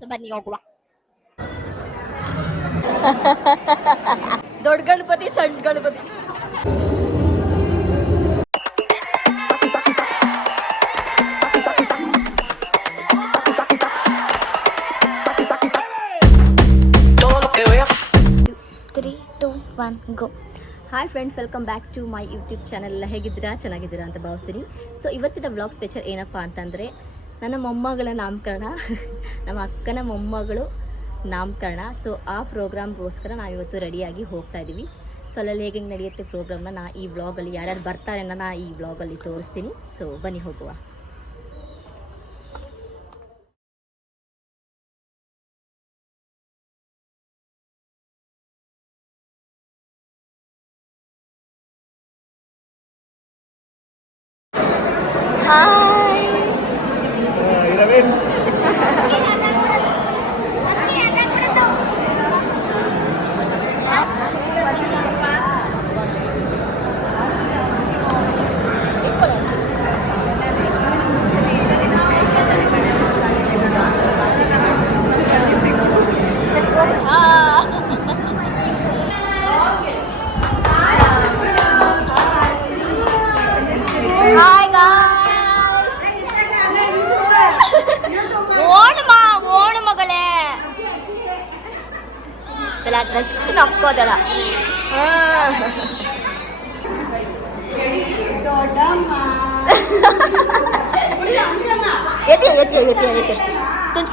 So ಬನ್ನಿ ಹೋಗುವ. ದೊಡ್ಡ ಗಣಪತಿ ಸಣ್ಣ Ganapati. Hi friends, welcome back to my YouTube channel. ಎಲ್ಲ ಹೇಗಿದ್ದೀರಾ? ಚೆನ್ನಾಗಿದ್ದೀರಾ ಅಂತ ಭಾವಿಸ್ತೀನಿ. ಸೊ ಇವತ್ತಿನ ವ್ಲಾಗ್ ಸ್ಪೆಷಲ್ ಏನಪ್ಪ ಅಂತಂದರೆ ನನ್ನ ಮೊಮ್ಮಗಳ ನಾಮಕರಣ, ನಮ್ಮ ಅಕ್ಕನ ಮೊಮ್ಮಗಳು ನಾಮಕರಣ. ಸೊ ಆ ಪ್ರೋಗ್ರಾಮ್ಗೋಸ್ಕರ ನಾವು ಇವತ್ತು ರೆಡಿಯಾಗಿ ಹೋಗ್ತಾ ಇದ್ದೀವಿ. ಸೊ ಅಲ್ಲಲ್ಲಿ ಹೇಗೆ ನಡೆಯುತ್ತೆ ಪ್ರೋಗ್ರಾಮ್ನ ನಾ ಈ ವ್ಲಾಗಲ್ಲಿ ಯಾರ್ಯಾರು ಬರ್ತಾರೆ ಅನ್ನೋ ನಾ ಈ ವ್ಲಾಗಲ್ಲಿ ತೋರಿಸ್ತೀನಿ. ಸೊ ಬನ್ನಿ ಹೋಗುವ. ಹಾಯ್ ಓಣು ಮಗಳೇ ಡ್ರೆಸ್ ನಕ್ಕೋದಲ್ಲ. ಎತ್ತಿ ಎತ್ತಿ ಎತ್ತಿ ಎತ್ತಿ ತುಂಚ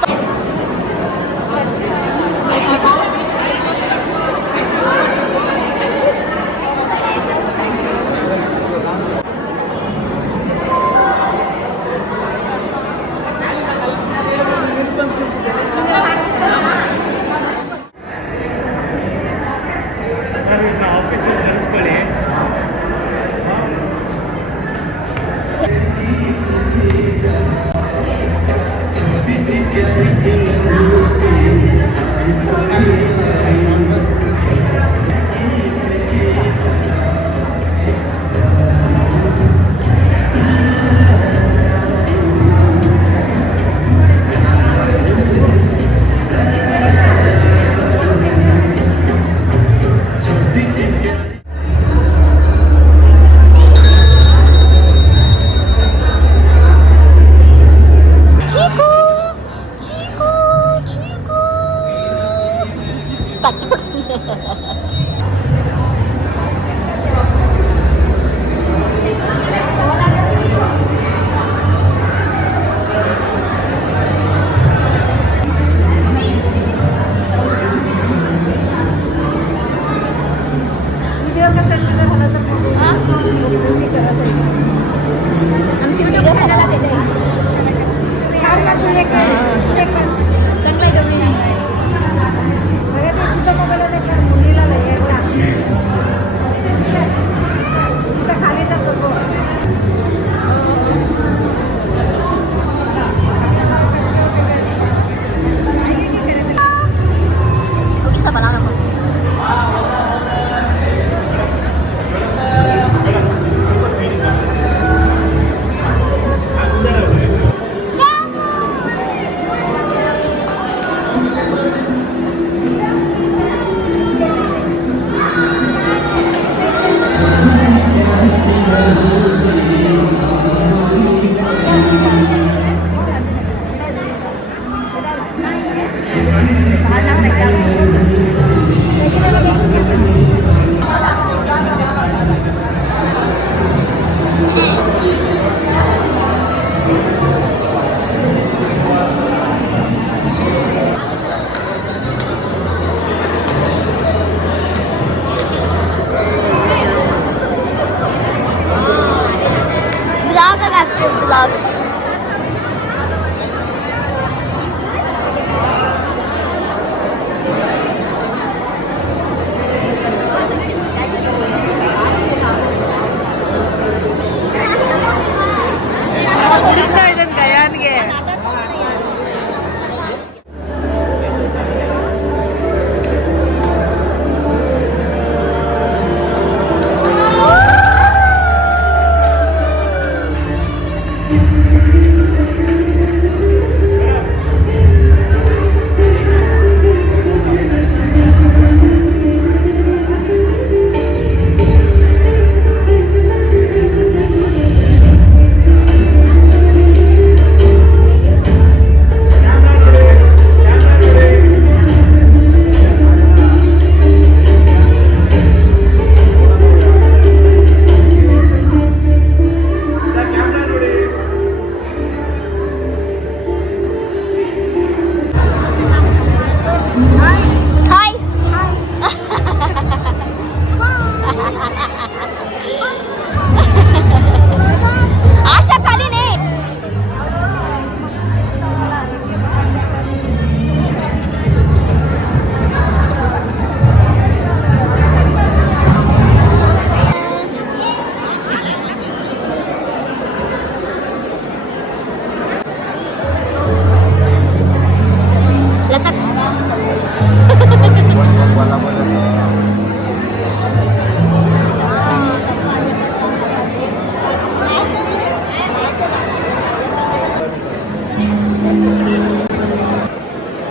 vlog.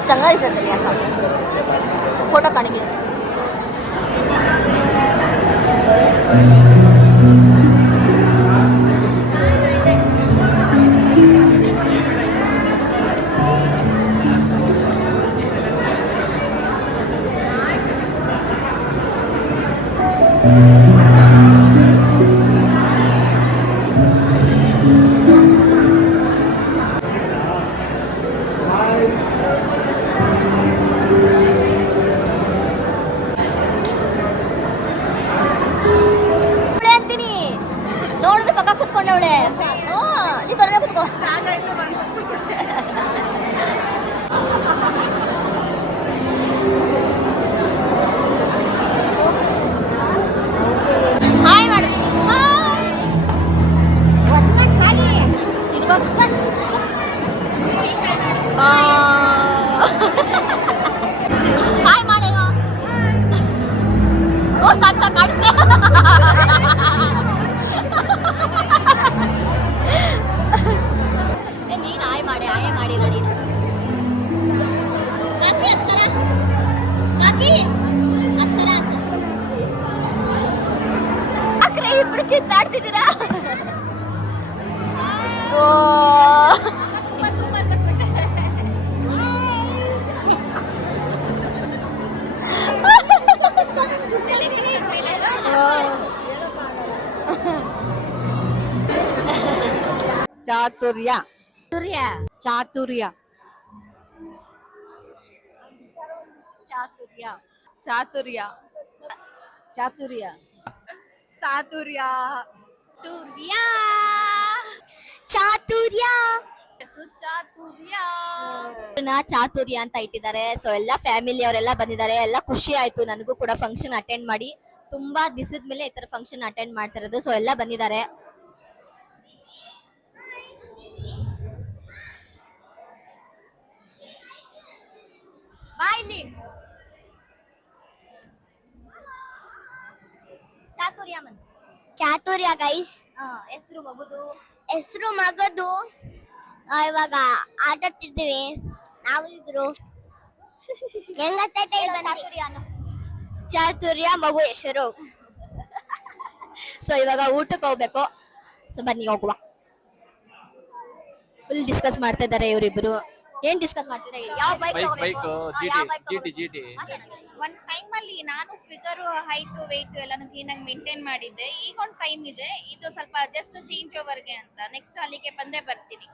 चांगला दिसत तरी असा फोटो काढणे ನೋಡಿದ್ರೆ ಪಕ್ಕ ಕುತ್ಕೊಂಡವಳೆ ಈ ತೊಡೆದ ಕುತ್ಕೋ ಹಾಯ್ ಮಾಡಿ ಇದು ಹಾಯ್ ಮಾಡ ಓ ಸಾಕು ಸಾಕು ಕಾಣಿಸ್ತೆ ನೀನು ಆಯ್ ಮಾಡಿದ ನೀನು ಕಾಪಿ ಅಸ್ಕರ ಅಕ್ರೆ ಇಬ್ರು ಕಿತ್ತಾಡ್ತಿದ್ದೀರಾ ಓ ಚಾತುರ್ಯ ಚಾತುರ್ಯ ಚಾತುರ್ಯ ಚಾತುರ್ಯ ಚಾತುರ್ಯ ಚಾತುರ್ಯ ಚಾತುರ್ಯ ಚಾತುರ್ಯ ಚಾತುರ್ಯ ಅಂತ ಇಟ್ಟಿದ್ದಾರೆ. ಸೊ ಎಲ್ಲ ಫ್ಯಾಮಿಲಿ ಅವರೆಲ್ಲ ಬಂದಿದ್ದಾರೆ. ಎಲ್ಲ ಖುಷಿ ಆಯ್ತು ನನಗೂ ಕೂಡ ಫಂಕ್ಷನ್ ಅಟೆಂಡ್ ಮಾಡಿ. ತುಂಬಾ ದಿವಸದ ಮೇಲೆ ಈ ತರ ಫಂಕ್ಷನ್ ಅಟೆಂಡ್ ಮಾಡ್ತಾ ಇರೋದು. ಸೊ ಎಲ್ಲ ಬಂದಿದ್ದಾರೆ. ಬಾಯ್ಲಿ ಚಾತುರ್ಯ ಗೈಸ್. ಹೆಸರು ಮಗುದು ಇವಾಗ ಆಟಾಡ್ತಿದ್ದೀವಿ ನಾವು ಇಬ್ರು. ಹೆಂಗತ್ತೈತೆ ಚಾತುರ್ಯ ಮಗು ಹೆಸರು. ಸೊ ಇವಾಗ ಊಟಕ್ಕೆ ಹೋಗ್ಬೇಕು. ಸೊ ಬನ್ನಿ ಹೋಗುವ. ಫುಲ್ ಡಿಸ್ಕಸ್ ಮಾಡ್ತಾ ಇದ್ದಾರೆ ಇವರಿಬ್ರು. ಏನ್ ಡಿಸ್ಕಸ್ ಮಾಡ್ತಿದ್ದಾರೆ? ಯಾವ ಬೈಕ್ ತಗೋಬೇಕು? ಜಿಟಿ ಒಂದ್ ಟೈಮ್ ಅಲ್ಲಿ ನಾನು ಫಿಗರ್ ಹೈಟ್ ವೇಟ್ ಎಲ್ಲಾನು ಕ್ಲೀನ್ ಆಗಿ ಮೇಂಟೈನ್ ಮಾಡಿದ್ದೆ. ಈಗ ಒಂದ್ ಟೈಮ್ ಇದೆ, ಇದು ಸ್ವಲ್ಪ ಜಸ್ಟ್ ಚೇಂಜ್ ಓವರ್ಗೆ ಅಂತ. ನೆಕ್ಸ್ಟ್ ಅಲ್ಲಿಗೆ ಬಂದೇ ಬರ್ತೀನಿ.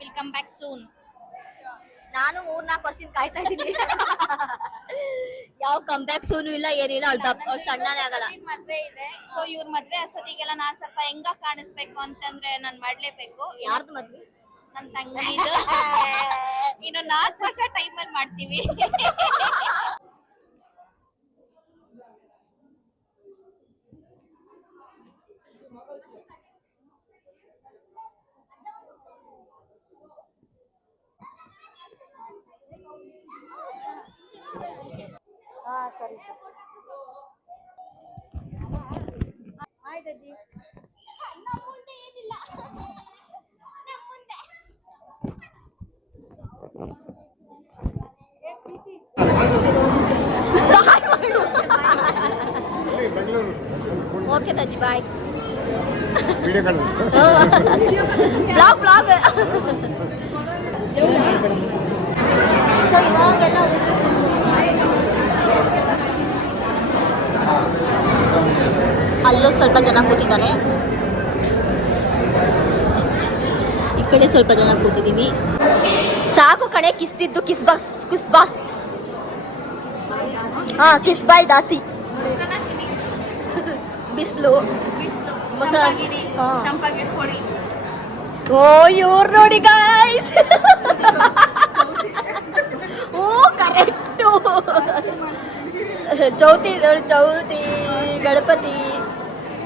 Will come back soon. ನಾನು 3-4 ವರ್ಷದಿಂದ ಕಾಯ್ತಾ ಇದ್ದೀನಿ. ಯಾವ ಕಮ್ ಬ್ಯಾಕ್ ಸೂನು ಇಲ್ಲ, ಏನಿಲ್ಲ. ಅವ್ಳು ಸಣ್ಣನೇ ಆಗಲ್ಲ. ಮದ್ವೆ ಇದೆ. ಸೊ ಇವ್ರ ಮದ್ವೆ ಅಷ್ಟೊತ್ತಿಗೆಲ್ಲ ನಾನ್ ಸ್ವಲ್ಪ ಹೆಂಗ ಕಾಣಿಸ್ಬೇಕು ಅಂತಂದ್ರೆ ನಾನ್ ಮಾಡ್ಲೇಬೇಕು. ಯಾರ್ದು ಮದ್ವೆ? ನನ್ ತಂಗಿದು. ಇನ್ನು 4 ವರ್ಷ ಟೈಮ್ ಅಲ್ಲಿ ಮಾಡ್ತೀವಿ. ಸರಿ ಆಯ್ತಜ್ಜಿ. ಮುಂದೆ ಏನಿಲ್ಲ, ಮುಂದೆ ಓಕೆ ತಜ್ಜಿ ಬಾಯ್. ಬ್ಲಾಗ್ ಸೊ ಇವಾಗೆಲ್ಲ ಅಲ್ಲೂ ಸ್ವಲ್ಪ ಜನ ಕೂತಿದ್ದಾರೆ, ಈ ಕಡೆ ಸ್ವಲ್ಪ ಜನ ಕೂತಿದ್ದೀವಿ. ಸಾಕು ಕಣೆ ಕಿಸ್ತಿದ್ದು. ಕಿಸ್ ಬಾಸ್ ಕಿಸ್ ಬಾಯ್ ದಾಸಿ. ಬಿಸಿಲು ತಂಪಾಗಿಟ್ಕೊಳ್ಳಿ. ಓ ಇವ್ರು ನೋಡಿ ಗಾಯ್ಸ್. ಓ ಕರೆಕ್ಟು. ಚೌತಿ ಗಣಪತಿ,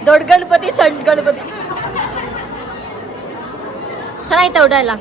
ದೊಡ್ಡ ಗಣಪತಿ, ಸಣ್ಣ ಗಣಪತಿ. ಚೆನ್ನಾಯ್ತಾ ಊಟ ಎಲ್ಲ?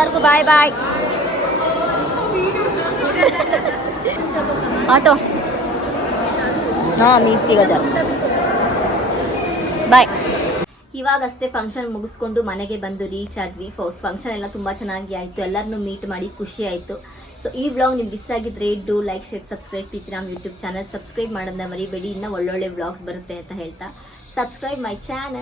ಎಲ್ಲರಿಗೂ ಬಾಯ್ ಬಾಯ್. ಆಟೋ ಮೀತಿಗ ಬಾಯ್. ಇವಾಗಷ್ಟೇ ಫಂಕ್ಷನ್ ಮುಗಿಸ್ಕೊಂಡು ಮನೆಗೆ ಬಂದು ರೀಚ್ ಆದ್ವಿ. ಫಂಕ್ಷನ್ ಎಲ್ಲ ತುಂಬ ಚೆನ್ನಾಗಿ ಆಯಿತು, ಎಲ್ಲರನ್ನೂ ಮೀಟ್ ಮಾಡಿ ಖುಷಿ ಆಯಿತು. ಸೊ ಈ ವ್ಲಾಗ್ ನಿಮ್ಗೆ ಇಷ್ಟ ಆಗಿದ್ರೆ do like share subscribe please ನಮ್ಮ ಯೂಟ್ಯೂಬ್ ಚಾನಲ್ ಸಬ್ಸ್ಕ್ರೈಬ್ ಮಾಡೋದನ್ನ ಮರಿಬೇಡಿ. ಇನ್ನೂ ಒಳ್ಳೊಳ್ಳೆ ವ್ಲಾಗ್ಸ್ ಬರುತ್ತೆ ಅಂತ ಹೇಳ್ತಾ ಸಬ್ಸ್ಕ್ರೈಬ್ ಮೈ ಚಾನಲ್.